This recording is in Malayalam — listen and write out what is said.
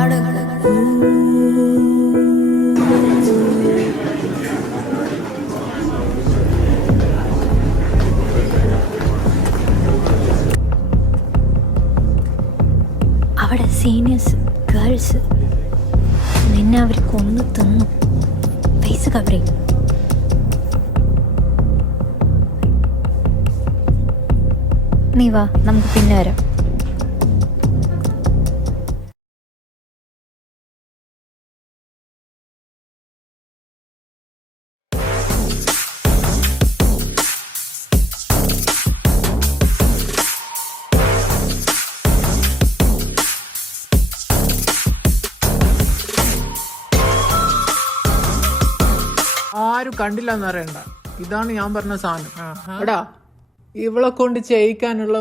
അവിടെ സീനിയേഴ്സ് ഗേൾസ് നിന്നെ അവർ കൊന്നു തിന്നു. Face covering. നീ വാ, നമുക്ക് പിന്നെ വരാം. ആരും കണ്ടില്ല എന്നറിയണ്ട, ഇതാണ് ഞാൻ പറഞ്ഞ സാധനം. എടാ, ഇവളെ കൊണ്ട് ചെയ്യിക്കാനുള്ള